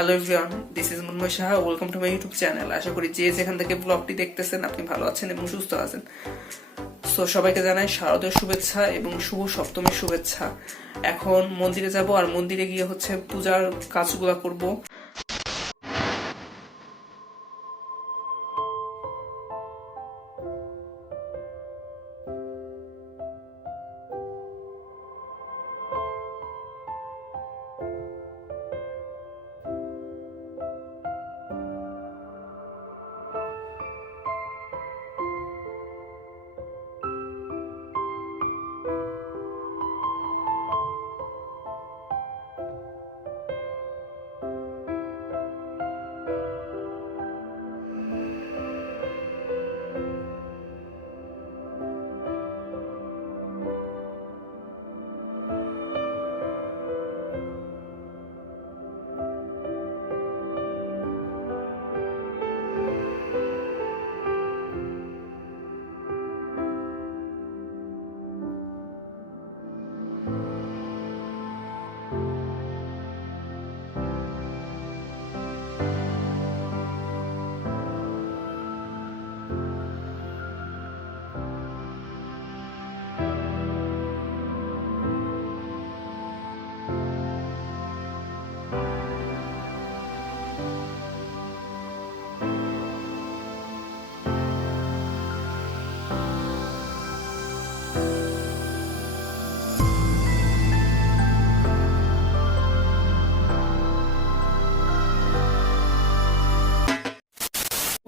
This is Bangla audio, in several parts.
হ্যালো এভরিওয়ান, দিস ইজ মুন্ময় Saha. Welcome to my YouTube channel. আশা করি যে যেখান থেকে ব্লগটি দেখতেছেন আপনি ভালো আছেন এবং সুস্থ আছেন। সো সবাইকে জানাই শারদীয় শুভেচ্ছা এবং শুভ সপ্তমীর শুভেচ্ছা। এখন মন্দিরে যাব আর মন্দিরে গিয়ে পূজার কাজগুলো করব।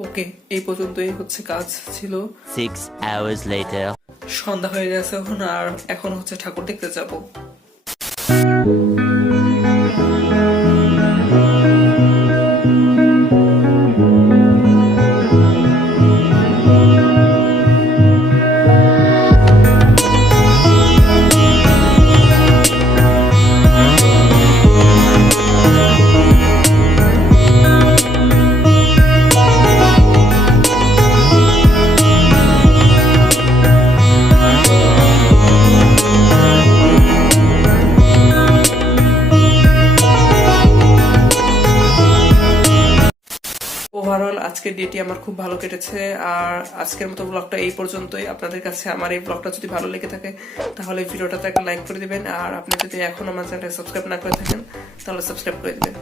ওকে, এই পর্যন্তই কাজ ছিল। 6 hours later. সন্ধ্যা হয়ে গেছে আর এখন ঠাকুর দেখতে যাব। ওভারঅল আজকের ডেটি আমার খুব ভালো কেটেছে। আর আজকের মতো ব্লগটা এই পর্যন্তই। আপনাদের কাছে আমার এই ব্লগটা যদি ভালো লেগে থাকে তাহলে ভিডিওটাতে একটা লাইক করে দিবেন। আর আপনি যদি এখন আমার চ্যানেলটা সাবস্ক্রাইব না করে থাকেন তাহলে সাবস্ক্রাইব করে দিবেন।